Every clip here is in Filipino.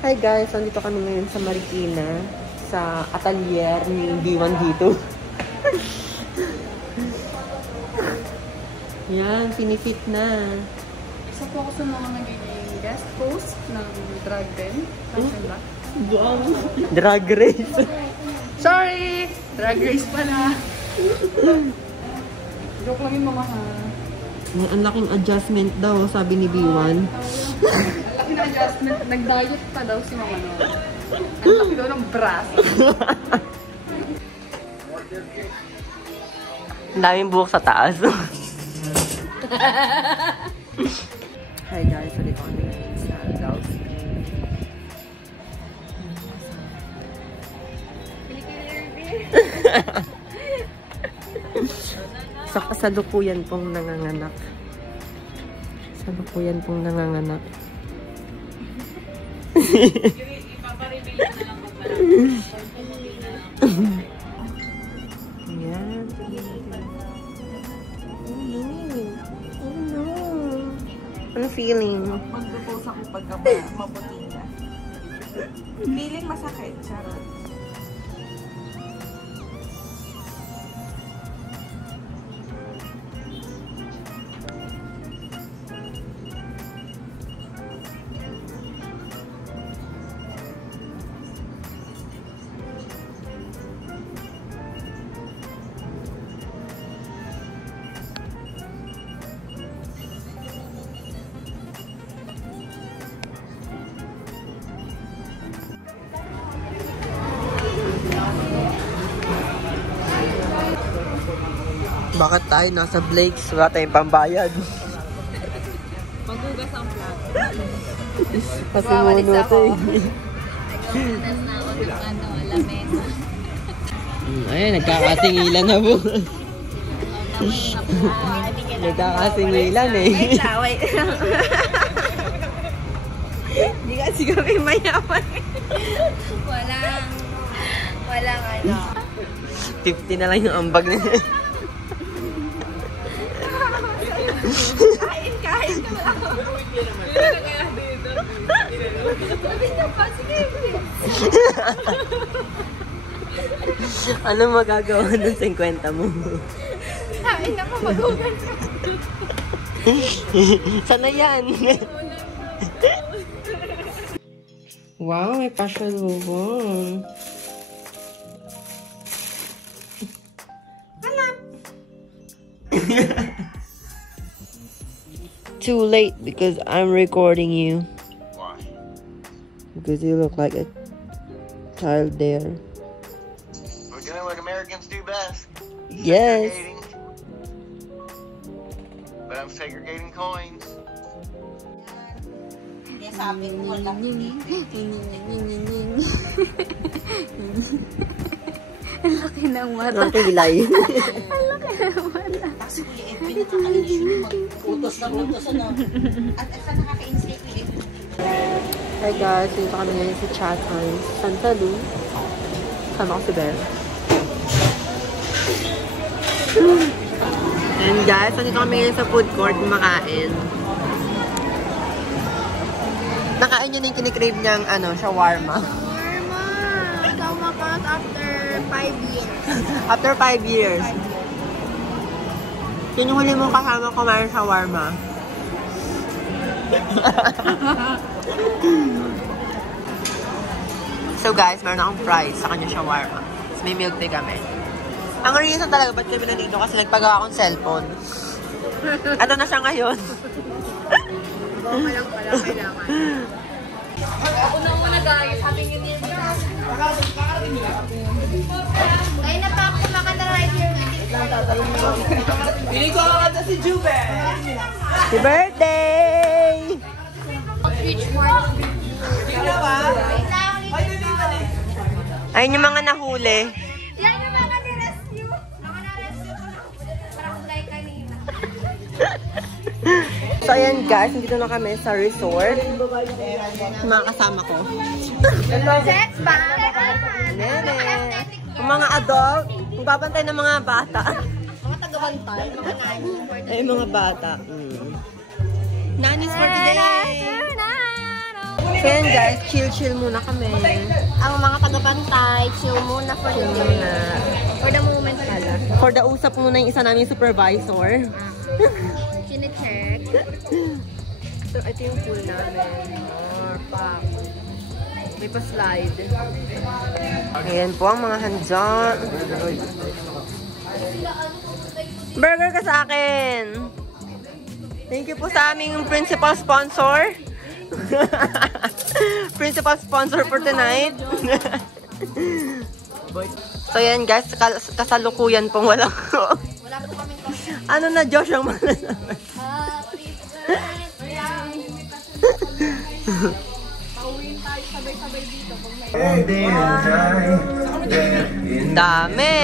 Hi guys, nandito kami ngayon sa Marikina, sa atelier ni B1 dito. Yan, pinifit na. Isa po ako sa mga nagiging guest host ng Drag Den. Fashion ba? Wow! Drag race! Sorry! Drag race pala. Joke lang yung mga ha. Ang laking adjustment daw, sabi ni B1. Ang laki na adjustment. Nag-diet pa daw si Mama no. Ang laki daw ng braso. Ang daming buhok sa taas. Hi guys, dito kami sa Gauss. Sa kasalukuyan pong nanganganak. Kasalukuyan pong nanganganak. Ayan. Oh no. Ano feeling? Magdupos ako pagka maputi na. Feeling masakit. Charot. Bakit tayo nasa Blake's? Wala tayong pambayad. Magugas ang flat. Kasi mono to eh. Nagawunas na ako ng lamesa. Ayun, nagkakasingilan na po. Nagkakasingilan eh. Wait lang. Hindi kasi kami mayaman. Walang ano. 50 na lang yung ambag na. Kain ka lang. Ano magagawa ng 50 mo? Kain ako magugan. Sana yan? Wow, may pasalubong. Too late because I'm recording you. Why? Because you look like a child there. We're doing what Americans do best. Yes. Segregating. But I'm segregating coins. Sabi mo lang. Ang laki ng mata. Ang kilay. Ang laki ng mata. Kasi Kuya Edwin, nakakainis yun. Mag-utos lang utos, ano. At saan nakakainis kay Kuya Edwin? Hi guys, dito kami ngayon sa Chatham, Santa Lu. Sama ko si Belle. And guys, nandito kami ngayon sa food court kumakain. Nakain niya na yung kinikrave niyang shawarma. Shawarma! Saumakas after 5 years. After 5 years. Yun yung huli mong kasama kumain sa shawarma. So guys, meron akong fries sa kanya shawarma. Tapos may milk tea kami. Ang reason talaga ba't kami nandito kasi nagpagawa akong cellphone. Ano na siya ngayon? Baka lang pala kailangan. Una-una guys, happy new year. Ngayon na pa ako kumaka na right here. Piling ko ako si Jube! Happy birthday! Outreach party. Ayun yung mga nahuli. Yan yung mga ni-rescue. Mga na-rescue ko. Parang kulay kanina. So ayan guys, nandito na kami sa resort. Mga kasama ko. Sets ba? Nene. Yung mga adult, magbabantay ng mga bata. Mga tagabantay, mga nani. Ay, mga bata. Nanis for today! So yan guys, chill muna kami. Ang mga tagabantay, chill muna for the moment. For the moment pala. For the usap muna yung isa namin supervisor. Chine-check. So ito yung pool namin. Park. May pa-slide. Ayan po ang mga handyan. Burger ka sa akin! Thank you po sa aming principal sponsor. Principal sponsor for tonight. So yan guys, kasalukuyan pong walang ano na Josh ang malasabi. Pauwiin tayo sabay-sabay dito. Dami.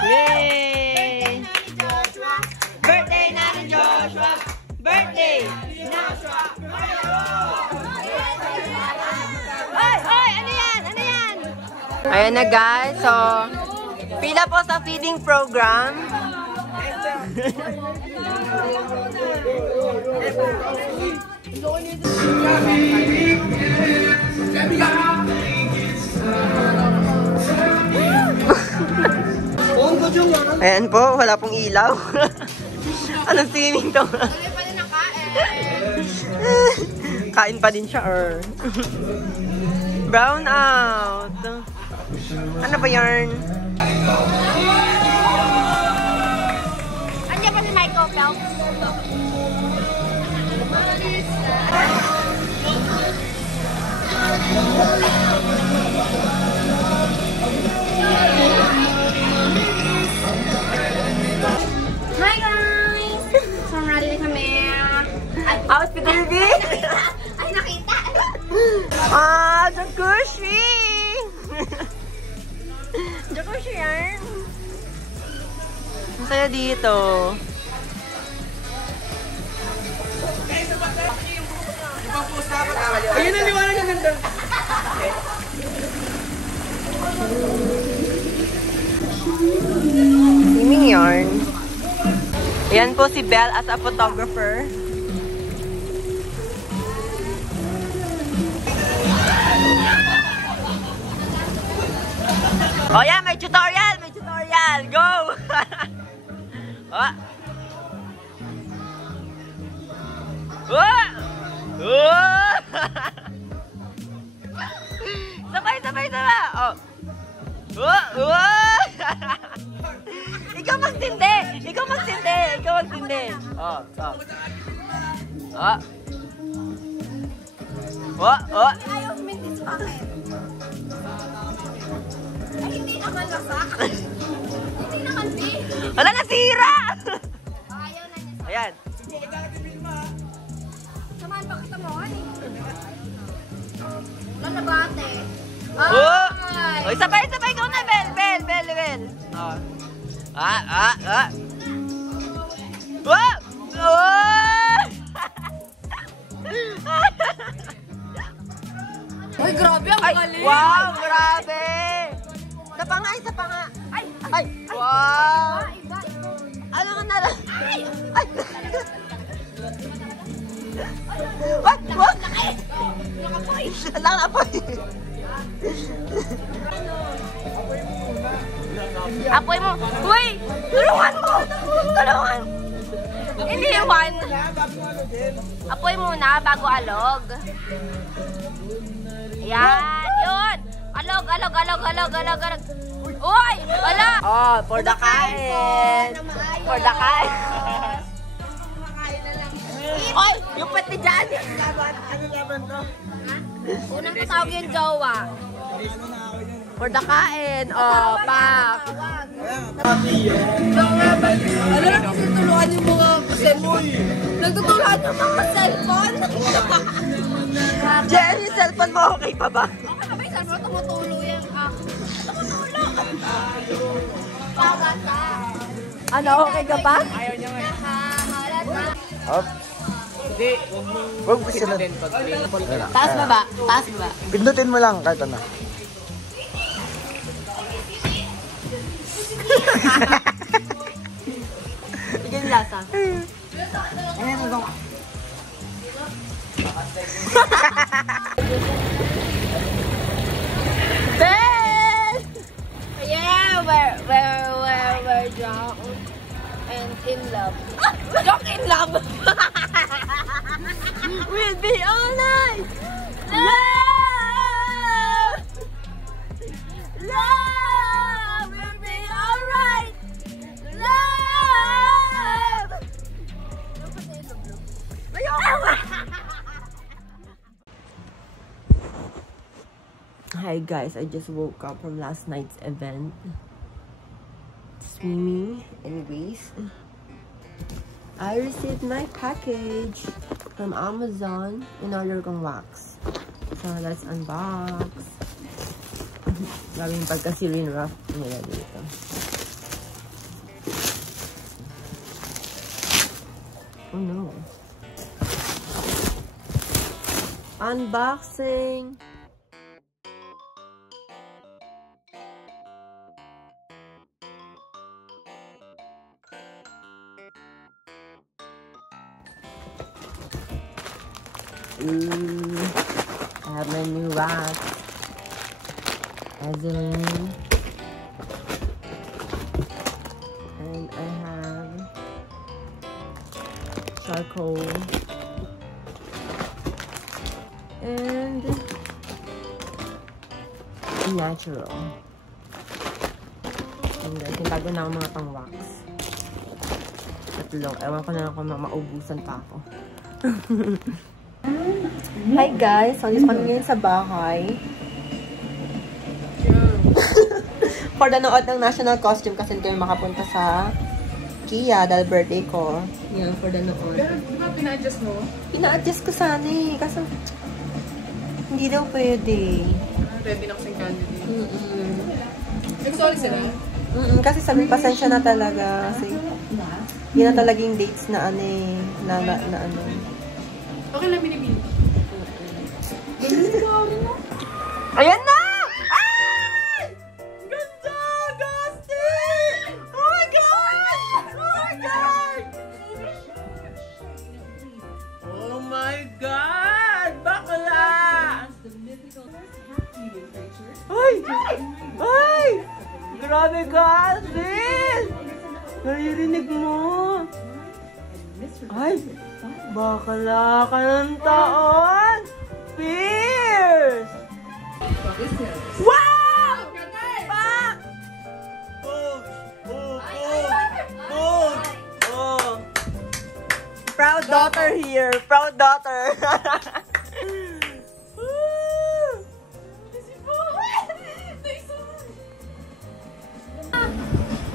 Yay! Birthday natin Joshua! Birthday! Joshua! Hoy! Hoy! Ano yan? Ano yan? Ayan na guys. So, pila po sa feeding program. Ayan po, wala pong ilaw. Anong swimming to? Kain pa din siya, Brown out. Ano ba yarn? Andiyan pa si Michael Phelps. Hi guys! So, ready na kami. How's the baby? Ay, nakita! Ah, jacuzzi! Jacuzzi yan. Masaya dito. Ayun ang liwanag na ganda. Swimming yarn. Ayan po si Belle as a photographer. Oh yeah, may tutorial! May tutorial! Go! Oh! Oh! Oh! Sabay! Oh! Oh! Oh! Ikaw magtindi! Ikaw magtindi! Oh! Oh! Oh! Oh! Oh! Ayaw mintis sa akin. Ay, hindi naman lasak. Hindi naman, B. Wala, nasira! Ayaw na niya. Ayan. Samahan pa kita mo, ay. Lalabate. Oh! Ay! Oy, sabay ikaw na, Bel. Oh. Ah. Wow! Oh! Uy, grabe ang Ay, galing. wow, grabe! Isa pa nga. Ay, wow! Ano ka na lang? Ay! What? Nakapoy! Apoy mo. Uy! Tulungan mo! Hindi one. Apoy muna bago alog. Ayan, yun. Alog. Uy! Wala! Oh, for the kain! For the kain! Oy! Yung pati dyan! Ano laban to? Unang tatawag yung jowa. For the kain. Oh, pak. Ano lang kasi tulungan yung mga cellphone? Nagtutulungan yung mga cellphone? Jen, yung cellphone mo okay pa ba? Okay na ba yung cellphone? Tumutulo yung tumutulo! Pagata! Ano, okay ka pa? Ayaw niya nga. Halata! Up. Hindi. Huwag mo sila. Taas baba. Taas baba. Pindutin mo lang kahit ano. Bigyan yung lasa. Ben! Yeah, we're drunk and in love. Drunk in love! We'll be all night! Love! Love! We'll be alright! Love! Hi guys, I just woke up from last night's event. Swimming anyways. I received my package from Amazon. In-order kong wax. So let's unbox. Gawing pagka-sealing wrap nila dito. Oh no. Unboxing! Ooh, I have my new wax. Vaseline. And I have charcoal. And natural. And then, tintago na ako mga pang-wax. Tatlo. Ewan ko na lang kung maubusan pa ako. Hi guys! So, alis kami ngayon sa bahay. For the nood ng national costume kasi hindi kami makapunta sa Kia dahil birthday ko. Yeah, for the nood. Pero di ba pina-adjust mo? Pina-adjust ko sana eh. Kaso, hindi daw pwede. Ready na kasing candidate. Nag-sorry sila? Kasi sabi, pasensya na talaga. Kasi, hindi na talaga yung dates na ano eh. Na ano. Okay lang, binibili. Ayan na! Ay! Ganda! Gasti! Oh my God! Oh my God! Oh my God! Bakla! Ay! Ay! Grabe ka, Sis! Naririnig mo! Ay! Bakla ka ng taon! Fierce! Wow! Pak! Oh! Proud daughter here! Proud daughter!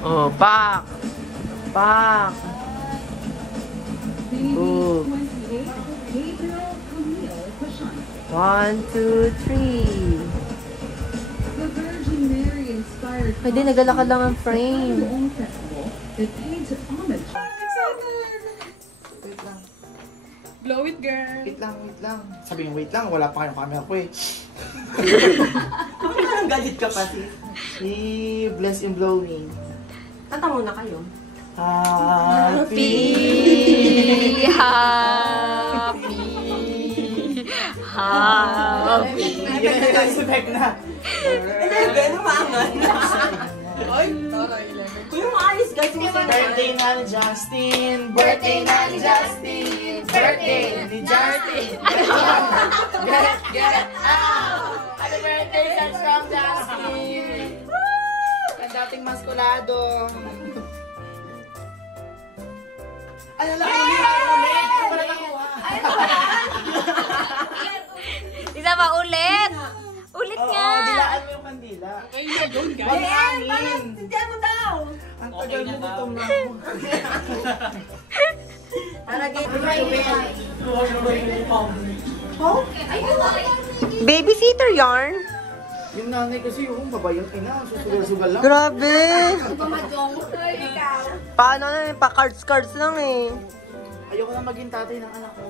Oh, pak! Pak! Ooh. 1, 2, 3. Pwede, nagalakad lang ang frame. Wait lang. Blow it, girl. Wait lang. Sabi yung wait lang, wala pa kayong camera ko eh. Ang galit ka pa, sis. Bless and blowing. Kanta muna kayo. Happy. Expect na. Hindi, gano'n maangan. Ay, taray lang. Kung yung maayos, guys, yung isa Birthday na ni Justin. Birthday na ni Justin. Birthday ni Justin. Get it out. Happy birthday, that's from Justin. Ang dating maskulado. Ay, alam, ulit. Wala nakuha. Isa ba ulit? Ulit nga. Dilaan mo yung kandila. Okay na yun, guys. Diyan mo daw. Ang tagal mo gutom na ako. Babysitter yarn? Yung nanay kasi yung babayang ina, susugal-sugal lang. Grabe! Paano na yun? Pa-cards lang eh. Ayoko na maging tatay ng anak ko.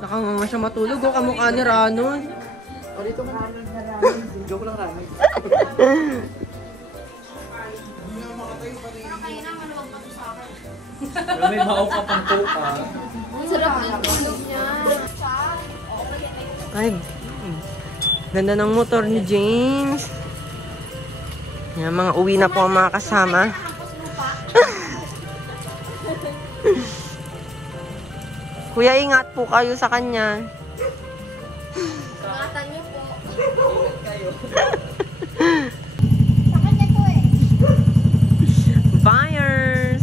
Nakanganga siya matulog o kamukha ni Ranon. O dito ka na. Joke lang ramen. May mao ka pang tuka. Sarap ng tulog niya. Ay, ganda ng motor ni James. Yan, mga uwi na po ang mga kasama. Kuya, ingat po kayo sa kanya. Ingatan niyo po. Buyers!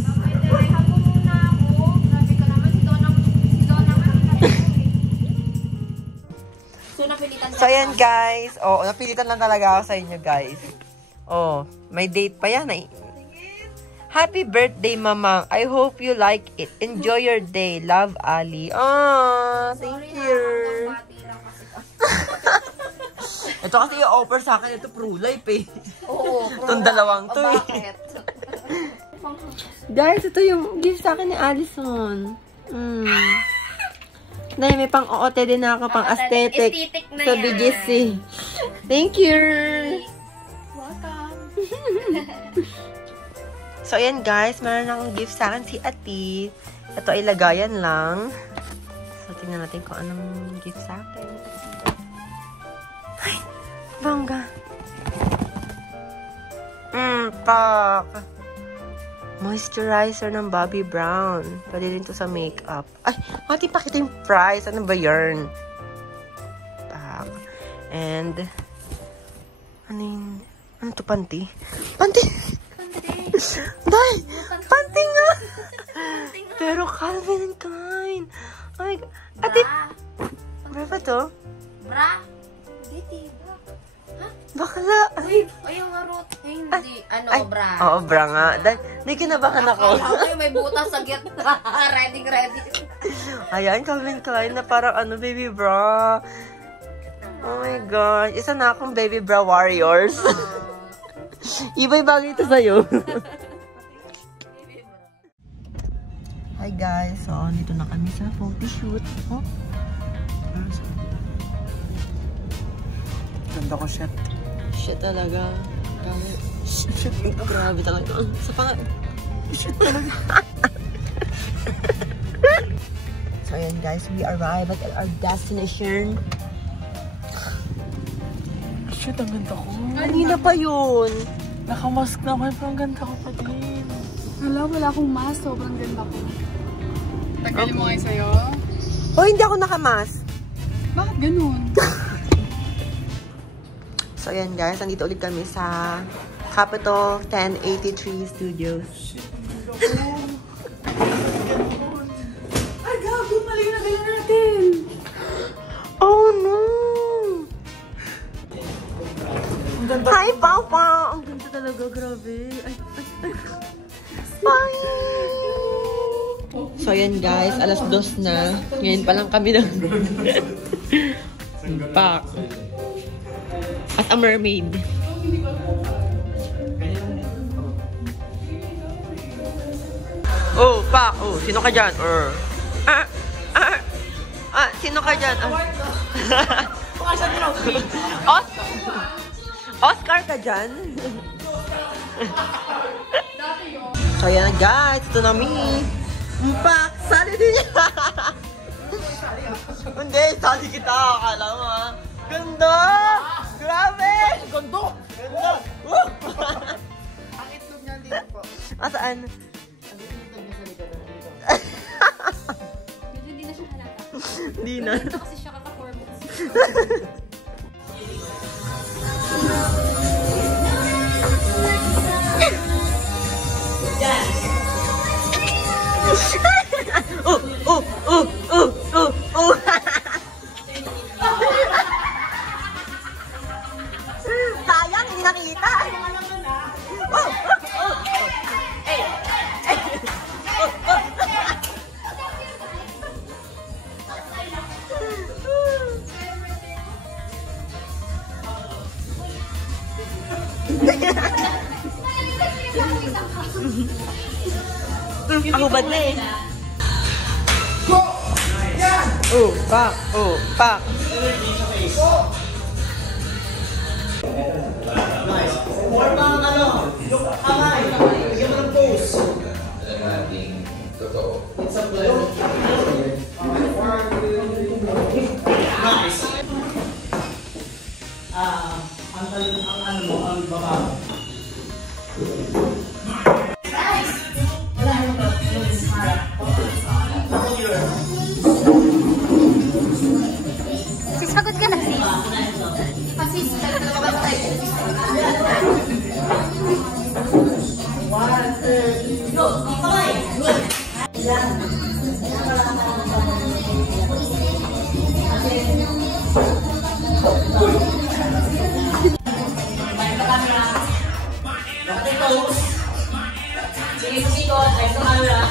So, ayan guys. Oh, napilitan lang talaga ako sa inyo guys. Oh, may date pa yan. Happy birthday, Mamang. I hope you like it. Enjoy your day. Love, Ali. Oh, thank you. Ito kasi i-offer sa akin. Ito pro-life eh. Oo. Itong dalawang to eh. Guys, ito yung gift sa akin ni Allison. Nay, may pang-oote din ako, pang-aesthetic. Aesthetic na Sa yan. BGC. Thank you. Welcome. So, ayan guys, meron akong gift sa akin si Ati. Ito ay lagayan lang. So, tingnan natin kung anong gift sa akin. Ay, bongga. Pak. Moisturizer ng Bobbi Brown. Pwede rin to sa makeup. Ay, Ati, pakita yung price. Ano ba yarn? Pak. And, ano yun? Ano to, panty? Panty! Day! Panty nga! Pero Calvin Klein. Oh my God. Ate! Bra ba to? Bra? Hindi, bra. Bakla! Ay, yung harot. Hindi. Ano, Ay, bra? Oo, bra nga. Day, may kinabahan ako. Ay, may butas sa gitna. Ready. Ayan, Calvin Klein na parang ano, baby bra. Oh my God. Isa na akong baby bra warriors. Iba'y bagay ito sa'yo. Hi guys. So, dito na kami sa photo shoot. Oh. Ganda ko shit. Shit talaga. Grabe. Shit. Grabe talaga. Sa pang... Shit talaga. So, ayan guys. We arrived at our destination. Shit, ang ganda ko. Kanina pa yun. Nakamask naman, pero ang ganda ko pa din. Wala akong mask. Sobrang ganda ko. Tagalin mo kayo sa'yo. Oh, hindi ako nakamas. Bakit ganun? So, ayan guys. Nandito ulit kami sa Capitol 1083 Studios. Ay, gago! Mali na gano'n natin! Oh, no! Hi, Pau Pau! Ang ganda talaga. Grabe. Ay. Bye! So, ayan guys. Alas 2 na. Ngayon pa lang kami ng pack. At a mermaid. Oh, Pak! Oh, sino ka dyan? Sino ka dyan? Oscar ka dyan? So, ayan guys. Ito na mi. Pak! Sali din niya! Hindi, sali kita. Akala mo ha. Ganda! Grabe! Ganda! Ganda! Ang itlog niya dito po. Asaan? Medyo hindi na siya halata. Hindi na. Ito kasi siya kaka-hormones. namin nakita. Ako ba't na eh? Oh, pak. Oh, pak. More pang ano, kamay, bigyan mo ng pose. It's a blue. Nice. Ang baba. Sagot ka na, sis. Sis, talaga ba tayo? One, two, go. Kamay. Good. Bakit pose? Sige, susikot. Ay, kamera.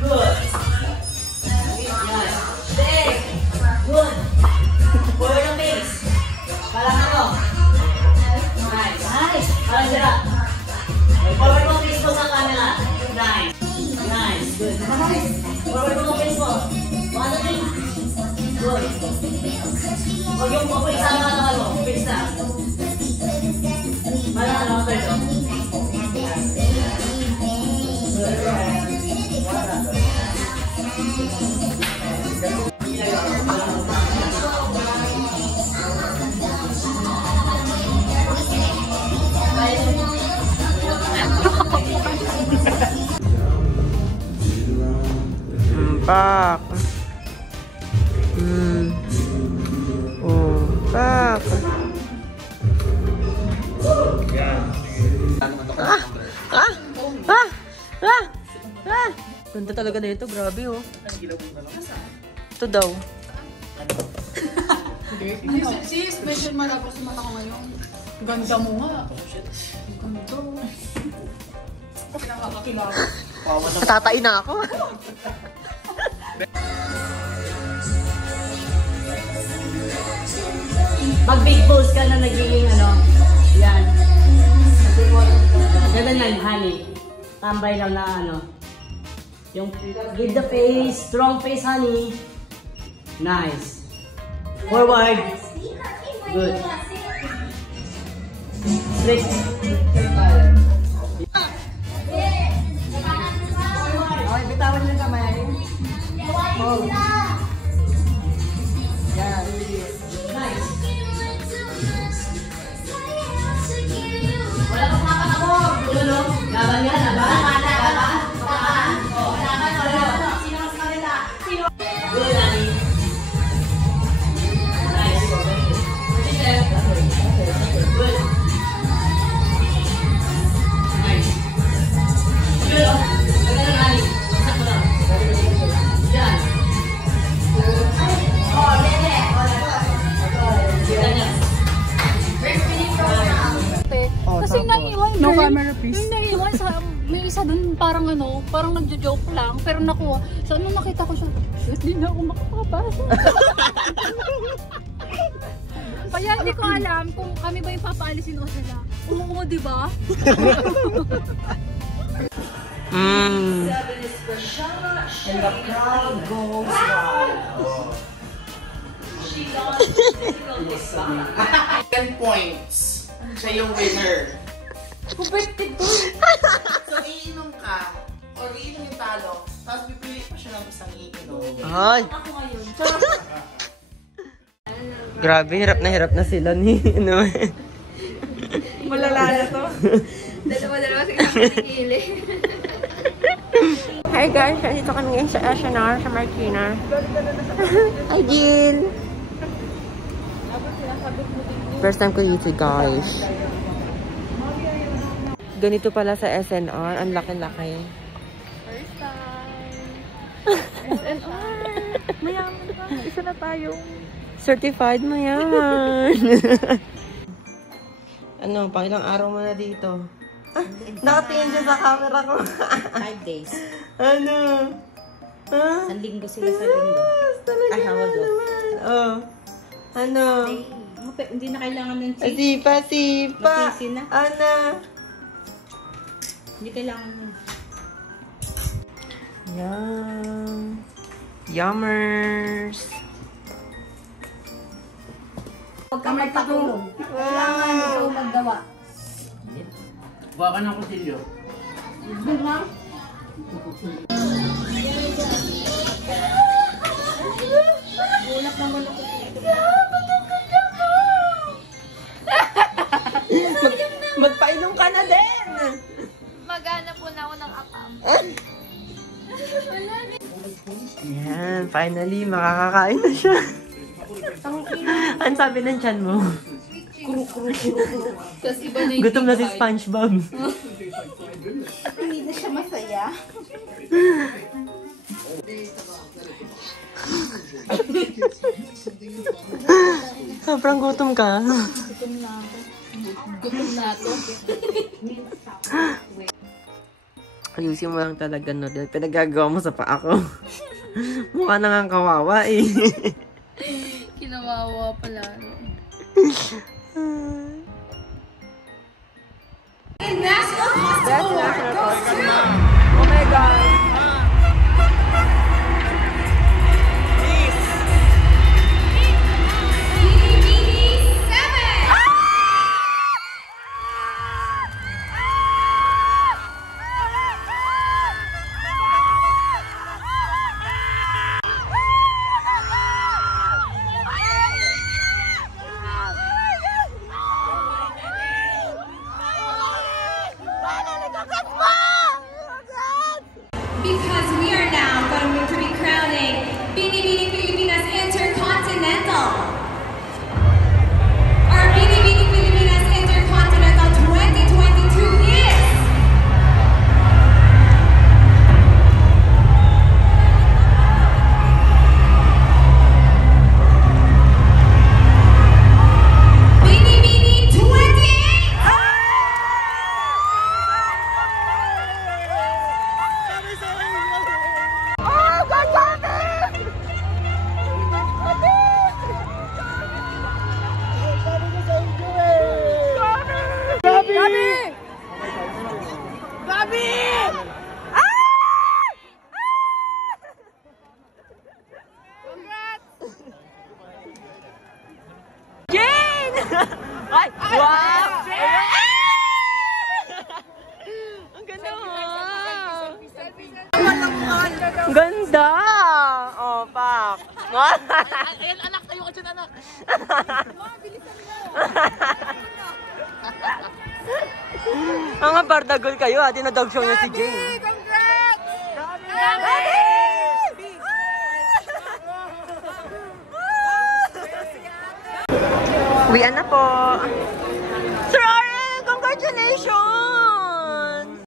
Good. Nice. Stay. Good. Forward ang face. Parang ano? Nice. Nice. Parang sila. Forward mo ang face mo sa camera. Nice. Nice. Good. Nice. Forward mo ang face mo. 1, 2, 3. Good. Huwag yung isama ka naman mo. Face na. Parang ano? Pwede. Pak. Oh, pak. Ganda talaga na ito. Grabe, oh. Ito daw. Sis, medyo malabas sa mata ko ngayon. Ganda mo nga. Ganda. Nakakakilala. Tatain na ako. Pag big pose ka na nagiging ano, yan. Ganda lang, honey. Tambay lang na ano. Yung give the face, strong face, honey. Nice. Forward. Good. Straight. Okay, bitawan yung kamay. Oh. Yan. Nice. Wala kang makakabog. Tulo. Laban yan, laban. Laban. Oh, laban. Sino mas maganda? Sino? Good, honey. Nice. Good. Nice. Good. Maganda, honey. Sakto lang. Yan. Oh, lele. Ganyan. Kasi naiwan, no camera, please. Yung naiwan sa, may isa dun parang ano, parang nagjo-joke lang, pero nakuha. So, nung nakita ko siya, shit, di na ako makakapasa. Kaya hindi ko alam kung kami ba yung papaalisin o sila. Oo, di ba? And the crowd goes wild. 10 points. Siya yung winner. Competitive to. So, iinom ka, or iinom yung talo, tapos pipili pa siya ng isang iinom. Ay. Ako ngayon. Grabe, hirap na sila ni, ano eh. Malala na to. Dalawa-dalawa sila patigili. Hi guys, dito kami ngayon sa SNR, sa Marikina. Hi Jill! First time ko dito guys. Ganito pala sa SNR, ang laki-laki. First time. SNR. Mayaman ba? Isa na tayong Certified mayaman. Ano, pang ilang araw mo na dito? Ah, nakatingin siya sa camera ko. 5 days. Ano? Ha? 1 linggo sila sa linggo. Talaga Ay, hawag ko. Oh. Ano? Hindi na kailangan ng cheese. Sipa, sipa. Masisi na. Ano? Hindi kailangan ng Yum. Yummers. Huwag ka magpakulong. Kailangan ito maggawa. Buka ka ng kusilyo. Bulak naman ako. Magpainom ka na din. Magana po na ako ng apam. Yan, finally, makakakain na siya. Ano sabi ng tiyan mo? Tapos iba na yung Gutom na si SpongeBob. Hindi na siya masaya. Sobrang gutom ka. gutom na to. Ayusin mo lang talaga, no? Pinagagawa mo sa paa ko. Mukha na nga kawawa eh. Kinawawa pala. Oh my God. Because we are now going to be crowning Bini Pilipinas Intercontinental. Our Bini Pilipinas Intercontinental 2022 is Bini 28! Ay! Wow! Ang ganda mo! Ang ganda! Oh, pak! Ayan, anak. Tayo ka dyan, anak. Mga bardagol kayo ha, dinadog show niya si Jane. Uwian na po. Sir Aaron, congratulations!